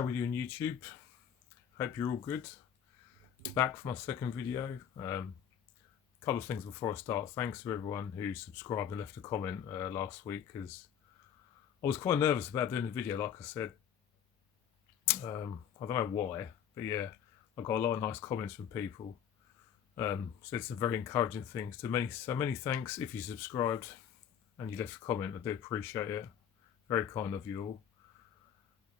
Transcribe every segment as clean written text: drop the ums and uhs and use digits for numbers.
How are we doing, YouTube? Hope you're all good. Back for my second video. Couple of things before I start. Thanks to everyone who subscribed and left a comment last week, because I was quite nervous about doing the video, like I said. I don't know why, but yeah, I got a lot of nice comments from people. Said some very encouraging things. So many thanks if you subscribed and you left a comment. I do appreciate it. Very kind of you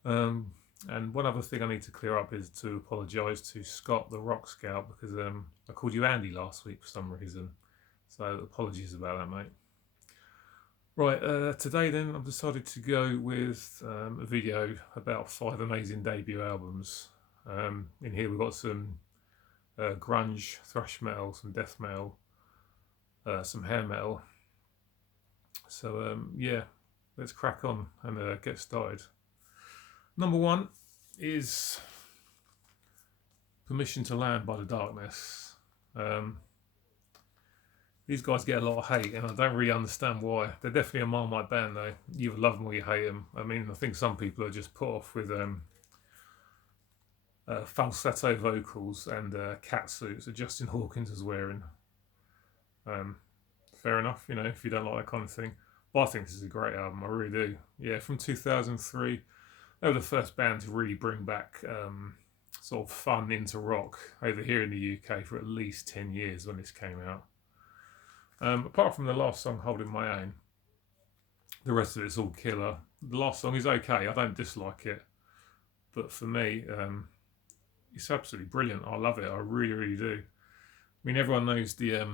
all. And one other thing I need to clear up is to apologise to Scott the Rock Scout, because I called you Andy last week for some reason. So apologies about that, mate. Right, today then I've decided to go with a video about 5 amazing debut albums. In here we've got some grunge, thrash metal, some death metal, some hair metal. So yeah, let's crack on and get started. Number 1 is Permission to Land by The Darkness. These guys get a lot of hate, and I don't really understand why. They're definitely a Marmite band, though. You either love them or you hate them. I mean, I think some people are just put off with falsetto vocals and cat suits that Justin Hawkins is wearing. Fair enough, you know, if you don't like that kind of thing. But I think this is a great album, I really do. Yeah, from 2003. They were the first band to really bring back sort of fun into rock over here in the UK for at least 10 years when this came out. Apart from the last song, Holding My Own, the rest of it's all killer. The last song is okay, I don't dislike it. But for me, it's absolutely brilliant. I love it, I really, really do. I mean, everyone knows the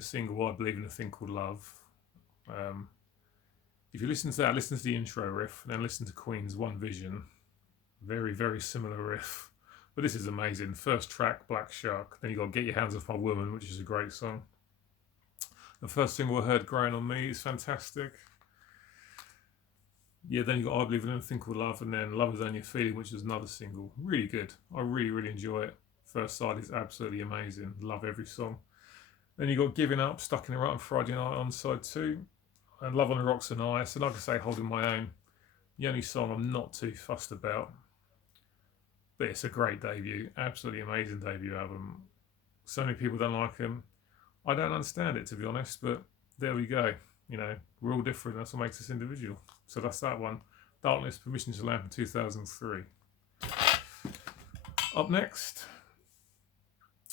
single I Believe in a Thing Called Love. If you listen to that, listen to the intro riff, and then listen to Queen's One Vision. Very, very similar riff. But this is amazing. First track, Black Shark. Then you got Get Your Hands Off My Woman, which is a great song. The first single I heard, Growing on Me, is fantastic. Yeah, then you got I Believe in Anything Called Love, and then Love Is Only a Feeling, which is another single. Really good. I really, really enjoy it. First side is absolutely amazing. Love every song. Then you got Giving Up, Stuck in the Rut on Friday Night on side 2. And Love on the Rocks and Ice, and like I say, Holding My Own. The only song I'm not too fussed about. But it's a great debut. Absolutely amazing debut album. So many people don't like him. I don't understand it, to be honest, but there we go. You know, we're all different. That's what makes us individual. So that's that one. Darkness, Permission to Land from 2003. Up next,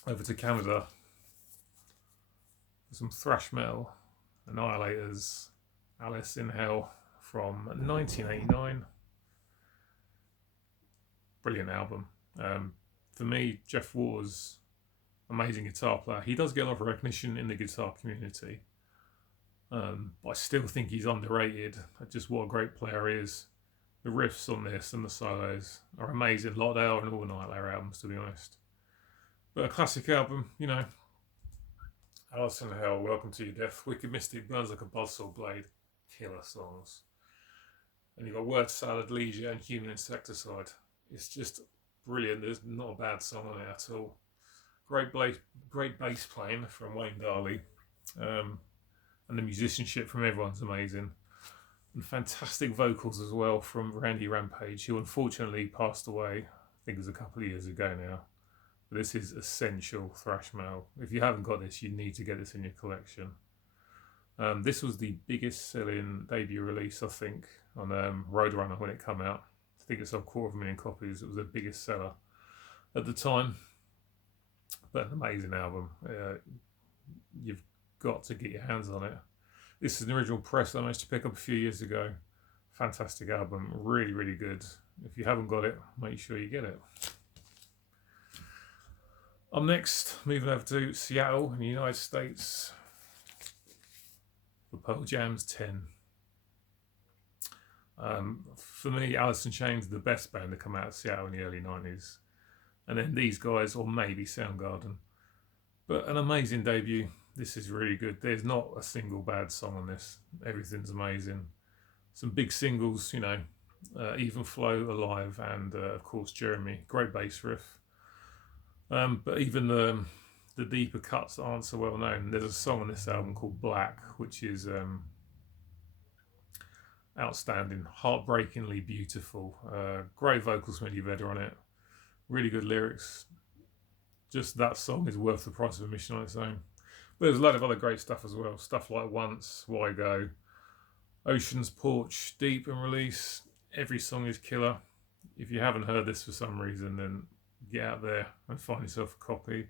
over to Canada. Some thrash metal. Annihilators, Alice in Hell from 1989. Brilliant album. For me, Jeff Waters, amazing guitar player. He does get a lot of recognition in the guitar community, but I still think he's underrated. Just what a great player he is. The riffs on this and the solos are amazing. A lot they are in all Annihilator albums, to be honest. But a classic album, you know. Alice in Hell, Welcome to Your Death, Wicked Mystic, Burns Like a Buzzsaw Blade, killer songs. And you've got Word Salad, Leisure, and Human Insecticide. It's just brilliant. There's not a bad song on it at all. Great bass playing from Wayne Darley. And the musicianship from everyone's amazing. And fantastic vocals as well from Randy Rampage, who unfortunately passed away, I think it was a couple of years ago now. This is essential thrash metal. If you haven't got this, you need to get this in your collection. This was the biggest selling debut release, I think, on Roadrunner when it came out. I think it sold 250,000 copies. It was the biggest seller at the time. But an amazing album. You've got to get your hands on it. This is an original press I managed to pick up a few years ago. Fantastic album. Really, really good. If you haven't got it, make sure you get it. Up next, moving over to Seattle in the United States for Pearl Jam's 10. For me, Alice in Chains, the best band to come out of Seattle in the early 90s. And then these guys, or maybe Soundgarden. But an amazing debut. This is really good. There's not a single bad song on this. Everything's amazing. Some big singles, you know, Even Flow, Alive, and of course Jeremy. Great bass riff. But even the deeper cuts aren't so well known. There's a song on this album called Black, which is outstanding, heartbreakingly beautiful. Great vocals from Eddie Vedder on it. Really good lyrics. Just that song is worth the price of admission on its own. But there's a lot of other great stuff as well. Stuff like Once, Why Go, Ocean's Porch, Deep and Release. Every song is killer. If you haven't heard this for some reason, then get out there and find yourself a copy.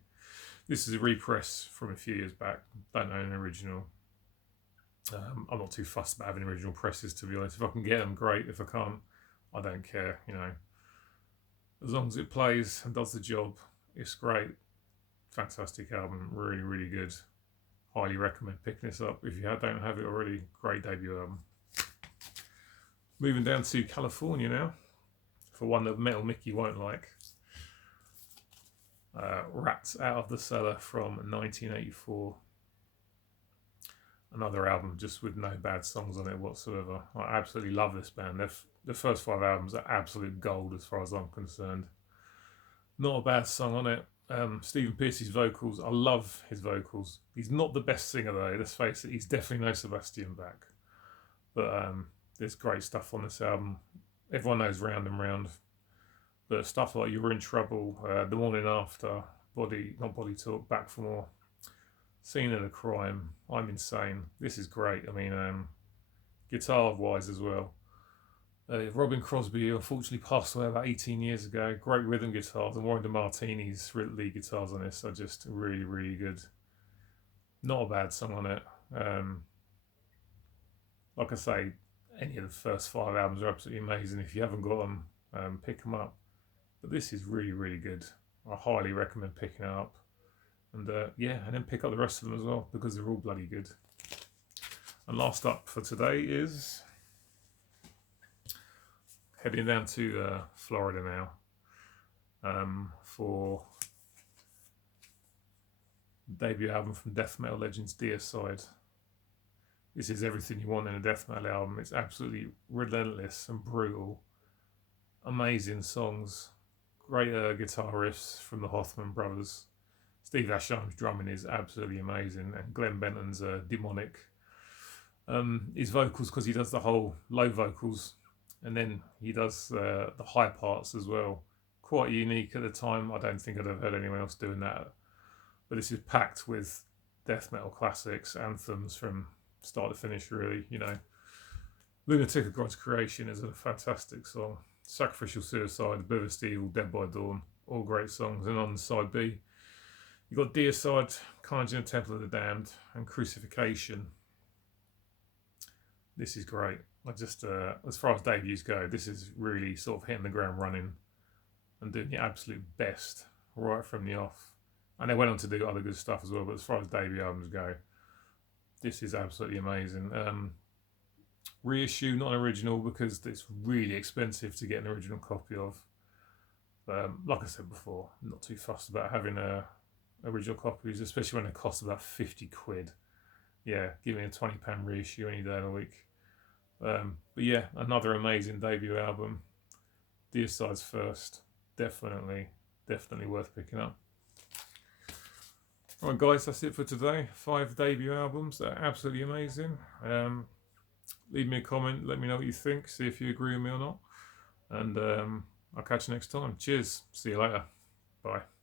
This is a repress from a few years back. Don't own an original. I'm not too fussed about having original presses, to be honest. If I can get them, great. If I can't, I don't care, you know. As long as it plays and does the job, it's great. Fantastic album, really, really good. Highly recommend picking this up if you don't have it already. Great debut album. Moving down to California now, for one that Metal Mickey won't like. Rats Out of the Cellar from 1984. Another album just with no bad songs on it whatsoever. I absolutely love this band. The first 5 albums are absolute gold as far as I'm concerned. Not a bad song on it. Stephen Pearcy's vocals, I love his vocals. He's not the best singer though, let's face it, he's definitely no Sebastian Bach. But there's great stuff on this album. Everyone knows Round and Round. But stuff like You're in Trouble, The Morning After, Body Talk, Back for More, Scene of the Crime, I'm Insane. This is great. I mean, guitar-wise as well. Robin Crosby unfortunately passed away about 18 years ago. Great rhythm guitars, and Warren DeMartini's lead guitars on this are just really, really good. Not a bad song on it. Like I say, any of the first 5 albums are absolutely amazing. If you haven't got them, pick them up. But this is really, really good. I highly recommend picking it up. And yeah, and then pick up the rest of them as well, because they're all bloody good. And last up for today is heading down to Florida now for the debut album from death metal legends Deicide. This is everything you want in a death metal album. It's absolutely relentless and brutal. Amazing songs. Great guitar riffs from the Hoffman brothers. Steve Asham's drumming is absolutely amazing, and Glenn Benton's demonic. His vocals, because he does the whole low vocals, and then he does the high parts as well. Quite unique at the time. I don't think I'd have heard anyone else doing that. But this is packed with death metal classics, anthems from start to finish, really, you know. Lunatic of God's Creation is a fantastic song. Sacrificial Suicide, Bit of Steel, Dead by Dawn, all great songs. And on side B, you've got Deicide, Conjuring Temple of the Damned, and Crucifixion. This is great. I just, as far as debuts go, this is really sort of hitting the ground running and doing the absolute best right from the off. And they went on to do other good stuff as well, but as far as debut albums go, this is absolutely amazing. Reissue, not an original, because it's really expensive to get an original copy of. Like I said before, I'm not too fussed about having original copies, especially when they cost about 50 quid. Yeah, give me a £20 reissue any day of the week. But yeah, another amazing debut album. Deicide's first. Definitely worth picking up. Alright guys, that's it for today. 5 debut albums that are absolutely amazing. Leave me a comment, let me know what you think, see if you agree with me or not. And I'll catch you next time. Cheers, see you later. Bye.